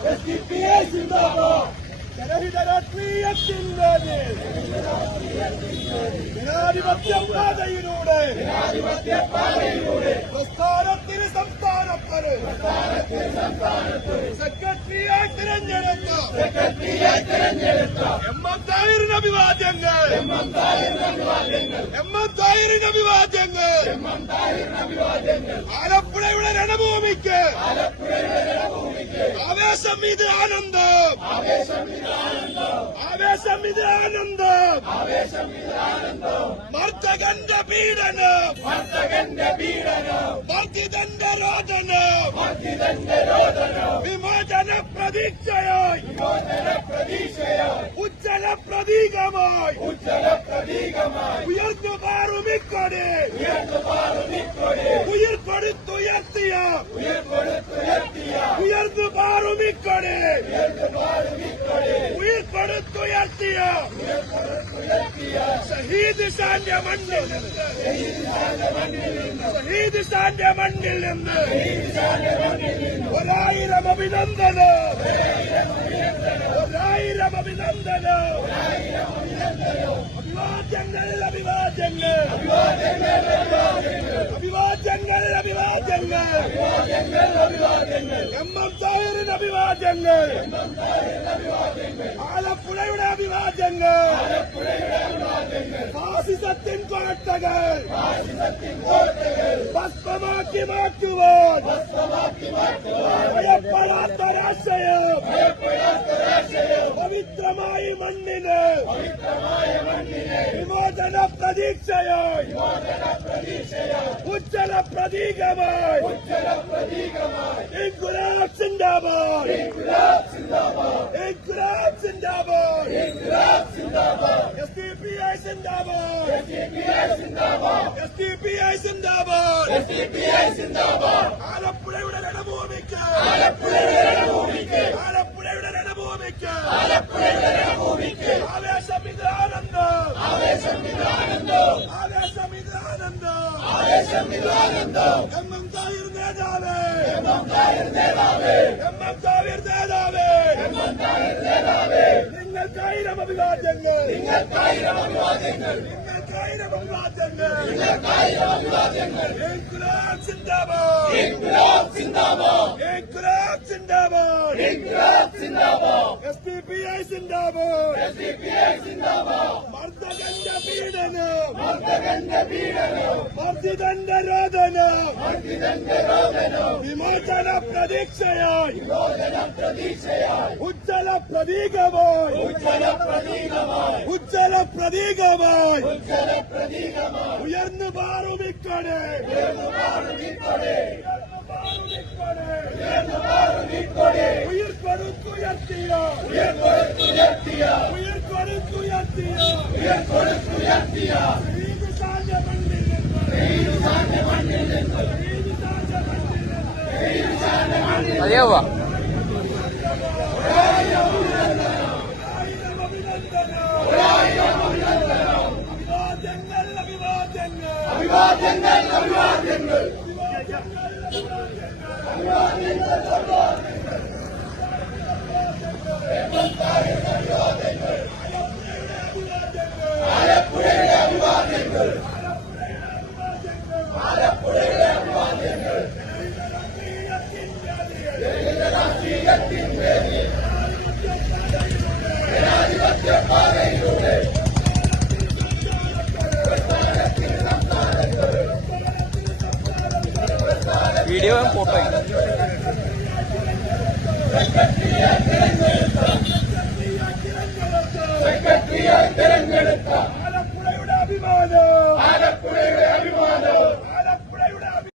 SDPI zindabad. ജനഹിത രാഷ്ട്രീയത്തിന്റെ ജനാധിപത്യ പാതയിലൂടെ പ്രസ്ഥാനത്തിന് സംസ്ഥാനത്തിന് സെക്രട്ടറിയായി തിരഞ്ഞെടുത്ത എം എം താഹിറിന് അഭിവാദ്യങ്ങൾ. ആലപ്പുഴയുടെ രണഭൂമിക്ക് ആവേശം ഇത് ആനന്ദം. മർദ്ദകന്റെ പീഡനം, മർദ്ദിതന്റെ രോദനം, വിമോചന പ്രതീക്ഷയായി ഉജ്ജ്വല പ്രതീകമായി ഉയർന്നു പാറുമിക്കൊടി ഉയർ കൊടുത്തുയർത്തിയ ഉയർന്നു പാറുമിക്കൊടി ഉയർ കൊടുത്തുയർത്തിയ ഷഹീദ് ഷാന്റെ മണ്ണിൽ നിന്ന് ഷഹീദ് ഷാന്റെ മണ്ണിൽ നിന്ന് 1000 അഭിനന്ദനം. 1000 അഭിനന്ദനം. അഭിവാദ്യങ്ങൾ. എം എം താഹിറിന് അഭിവാദ്യങ്ങൾ. ആലപ്പുഴയുടെ അഭിവാദ്യങ്ങൾ. ഫാസിസത്തിൻ കോട്ടകൾ ഭസ്മമാക്കി മാറ്റുവാൻ ഭയപ്പെടാത്ത രാഷ്ട്രീയം പവിത്രമായ മണ്ണിന് വിമോചന പ്രതീക്ഷയായി ഉജ്ജ്വല പ്രതീകമായി ഇൻകുലാബ് സിന്ദാബാദ്. ഇൻകുലാബ് സിന്ദാബാദ്. SDPI സിന്ദാബാദ്. SDPI സിന്ദാബാദ്. ആലപ്പുഴയുടെ രണഭൂമിക്ക് ആവേശം ഇത് ആനന്ദം. എം എം താഹിർ നേതാവേ. നിങ്ങൾക്ക് 1000 അഭിവാദ്യങ്ങൾ. ഇൻകുലാബ് സിന്ദാബാദ്. SDPI സിന്ദാബാദ്. മർദ്ദകന്റെ പീഡനം, മർദ്ദിതന്റെ രോദനം, വിമോചന പ്രതീക്ഷയായി ഉജ്ജ്വല പ്രതീകമായി ഉയർന്നു പാറുമിക്കടെ ഉയർ കൊടുത്തുയർത്തിയ മതിയാവുക. അഭിവാദ്യങ്ങൾ. Video photo